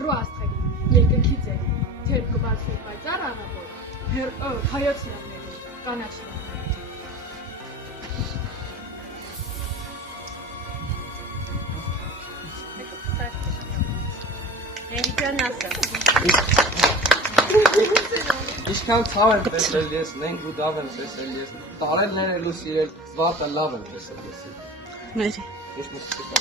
հեռու աստղերի, երկնքի ձերի, թեր կբացվի պայծառ առավոտ, հայոց նավների, կանաչ նավների։ Երիջան ասա։ Իշքան ցավ եմ տեսել ես, նենք ու դավ եմ տեսել ես, տարելներ էլ ու սիրել, վատը լավ եմ տեսել ես։ Մերի։ Ես մուսիկ եմ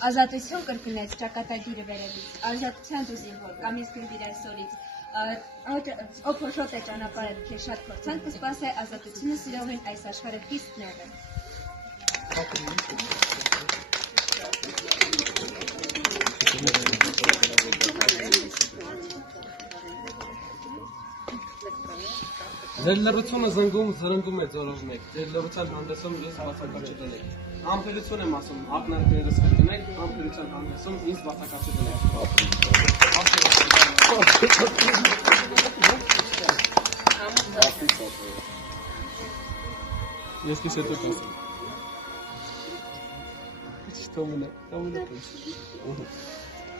Ազատություն կրկնեց ճակատագիրը վերելից, արժատության դուզին հոր, կամ ես գրվիր այսօրից, ով փոշոտ է ճանապարհը քեզ շատ փորձանք կսպասե ազատությունը սիրողին այս աշխարհը խիստ նեղ է։ Ձեր լրությունը զրնգում է ձորով մեկ, ձեր լրության հանդեսում ես բացակաչի դնեք։ Ամպերություն եմ ասում, ակնարկներս կտնեք, ամպերության հանդեսում ինձ բացակաչի դնեք։ Ես քեզ հետո կասեմ։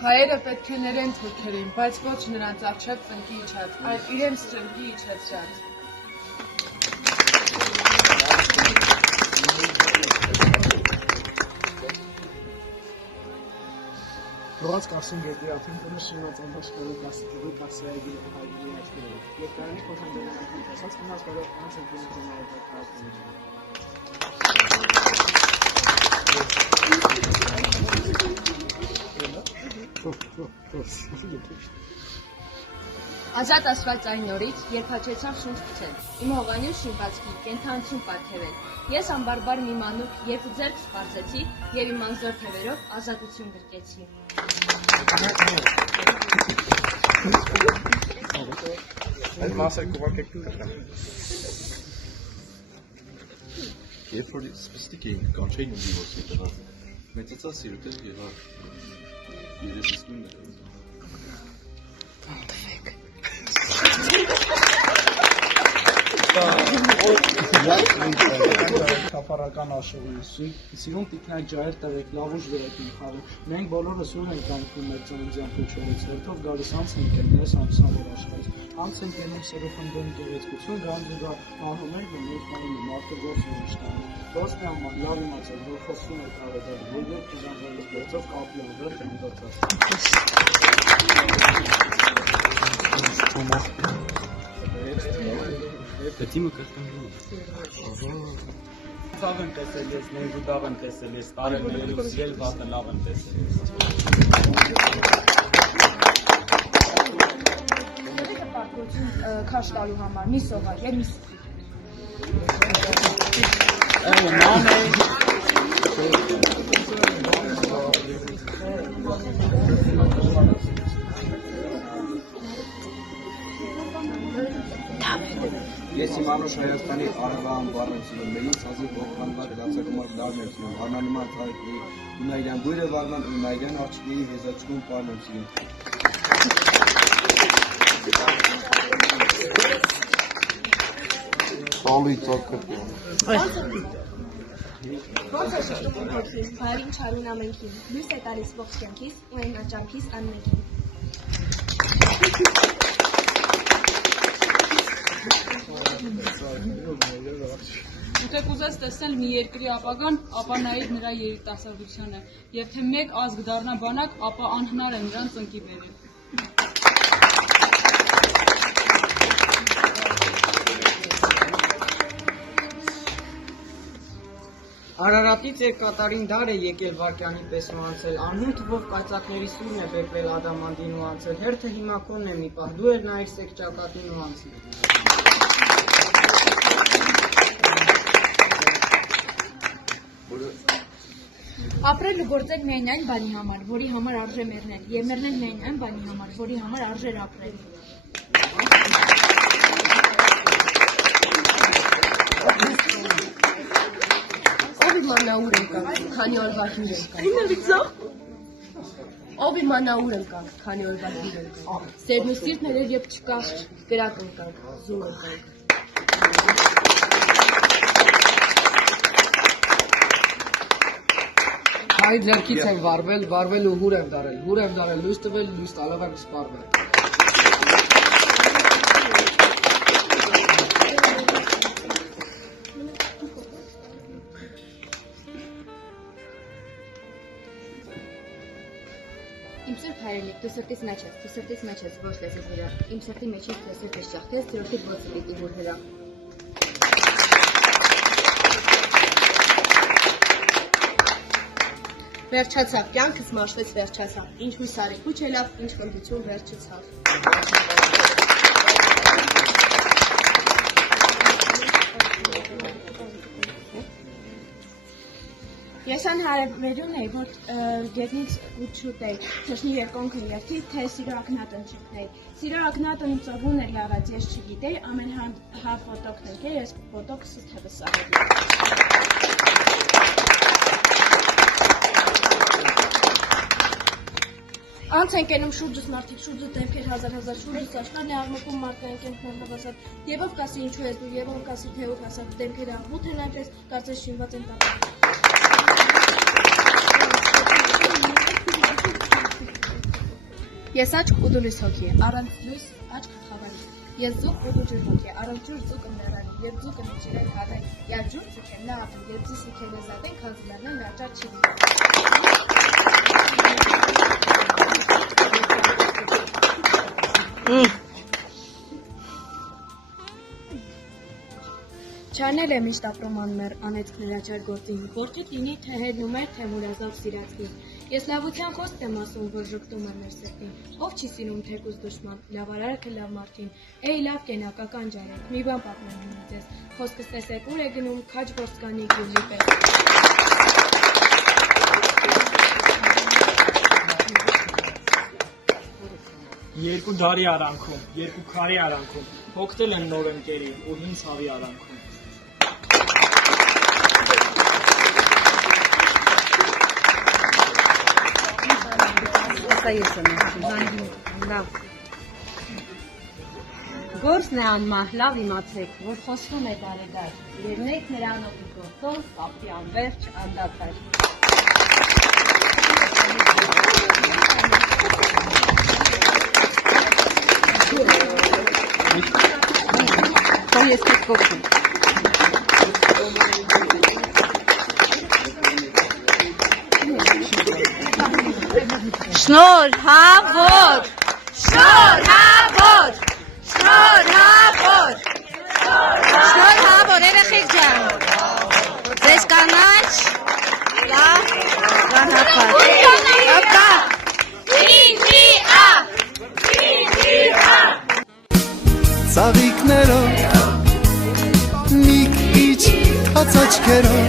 Հայերը պետք է ներեն թուրքերին, բայց ոչ նրանց առջև ծնկի իջած, այլ իրենց ծնկի իջեցրած։ Ռոած կասում գետի աթին կնշնված ամբաշկարու կասիկրու կասրայգի հայգի աչկերով։ Եվ կարանի խոթանդերական տեսած կնած կարով անց են կնություն այդա կարածություն։ Ազատ ասված այն նորից, երբ հաչեցավ շունչ գցել, իմ հողանյուն շինվածքի, կենթանություն պարգևել, ես ամբարբար մի մանուկ, երբ ձեռք սպարծեցի, և իմ անզոր թևերով ազատություն գրկեցի։ Այդ մասը կուղարկեք կտեմ։ Երբ որ սպստիկ էինք կամ չէին ունի ոսկի տղա, մեծացա սիրուտ էր եղար, երեսիս նույն էր։ Կապարական աշխողի սիրուն տիկնայք ջահեր տվեք, լավ ուժ վերեք իմ խաղը։ Մենք բոլորս ուր ենք անքում մեր ծննդյան փոչորից, հերթով գալիս անց ենք են ես ամսավոր աշխարհից։ Անց ենք ենում սերոխնդոն գեղեցկություն, գանձուրա անում ենք մենք անում մարդը գործ ունեշտանում։ Ոչ մի համար լավ իմացել, որ խոսում եք արեդար, որ եք կժանվելիս գործով կապի անվեր տենդոտած։ Պետիմը կրտանգում է։ Ցավ եմ տեսել ես, նենք ու դավ եմ տեսել ես, տարելներ ու սիրել վատը լավ եմ տեսել ես։ Եք պարտություն քաշ տալու համար, մի սողար և մի սխի։ Ես իմ անուշ Հայաստանի արևան բառն սիրում, մերին սազի ողկանվար լացակմար դարն եմ սիրում, հանանման ծաղիկների, ունայրյան բույրը վարման, ունայրյան արջիկների վեզաչկում պարն եմ սիրում։ Սալի ծակը։ Ոնց է շշտում իմ հոգին, բարին չարուն ամենքին, լույս է տալիս ողջ կյանքիս ու այն աճամքիս անմեկին։ Ուտեք ուզես տեսնել մի երկրի ապագան, ապա նայիր նրա երիտասարդությանը, և թե մեկ ազգ դառնա բանակ, ապա անհնար է նրան ծնկի բերել։ Արարատից երկկատարին դար է եկել վարկյանի պես մանցել, անհուն թվով կայծակների սուրն է բերվել ադամանդին ու անցել, հերթը հիմա քոնն է մի պահ, դու էր նայր սեք ճակատին ու անցել։ Ապրել ու գործել միայն այն բանի համար, որի համար արժե մեռնել, և մեռնել միայն այն բանի համար, որի համար արժեր ապրել։ Ով իմանա ուր ենք, քանի օրվա հյուր ենք։ Ով իմանա ուր ենք, քանի օրվա հյուր ենք։ Սերն ու սիրտն էր երբ չկա, կրակ ընկանք, զում ընկանք։ Այդ ձեռքից եմ վարվել ու հուր եմ դարել, լույս տվել, լույս տալով եմ սպառվել։ Իմ սուրբ հայրենիք, դու սրտից մեջ ես, ոչ լեզես վրա։ Իմ սրտի մեջ ես դու սրտես ճախտես, ծրորդիդ ոցը պիտի հուր հրա։ Վերջացավ, կյանքս մաշվեց վերջացավ, ինչ հույս արի քուչ ելավ, ինչ խնդություն վերջացավ։ Ես անհարևերուն էի, որ գետնից ուտ շուտեի, թշնի երկոնքը երթի, թե սիրո ակնատն չկնեի։ Սիրո ակնատն իմ ծովուն էր լաված, ես չգիտեի, ամեն հարդ ոտոքն էր, ես ոտոքսս թևս սաղեի։ Անց են կենում շուրջս մարդիկ, շուրջը դեմքեր հազար, շուրջս աշխարհն է աղմկում մարդկանք են ներհավասար, եւ ով կասի ինչու ես դու, եւ ով կասի թե ով հասավ, դեմքերը աղմուտ են այնպես, կարծես շինված են տապ։ Ես աչք ու դու լույս հոգի, առանց լույս աչք խավարի։ Ես ձուկ ու դու ջուր հոգի, առանց ջուր ձուկը մեռանի, եւ ձուկը միջիրել հադային, եւ ջուր ձուկեն նա ապրի, եւ ձի սիքեն զատեն, քանզիլարնան վերջար չի լինի։ Չանել է միշտ ապրում անմեր անեծքներ աչար գործին, որքետ լինի թե հերնում էր, թե մուրազով սիրածքին։ Ես լավության խոսք եմ ասում, որ ժգտում է մեր սրտին, ով չի սիրում թեկուզ դուշման, լավ արարքը լավ մարդին, էй լավ կենակական ջարեք, մի բան պատմեմ ձեզ, խոսքս տեսեք ուր է գնում, քաջ գործկանի գյուլի պես։ Երկու դարի արանքում, երկու քարի արանքում, հոգտել են նոր ընկերի ու հին ցավի արանքում։ Գործն է անմահ, լավ իմացեք, որ խոսվում է դարեդար, երնեք նրանով ու գործով, կապի անվերջ, անդադար։ Քո ես կողքին։ Շնորհավոր, շնորհավոր, շնորհավոր, շնորհավոր, երեխեք ջան, ձեզ կանաչ, լավ, գանապար, ապկա, ինջիա, ծաղիկներով, միք իչ թացաչքերով,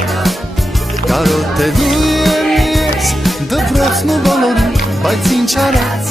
կարոտելու եմ ես դպրոցն ու բոլորին, բայց ինչ արած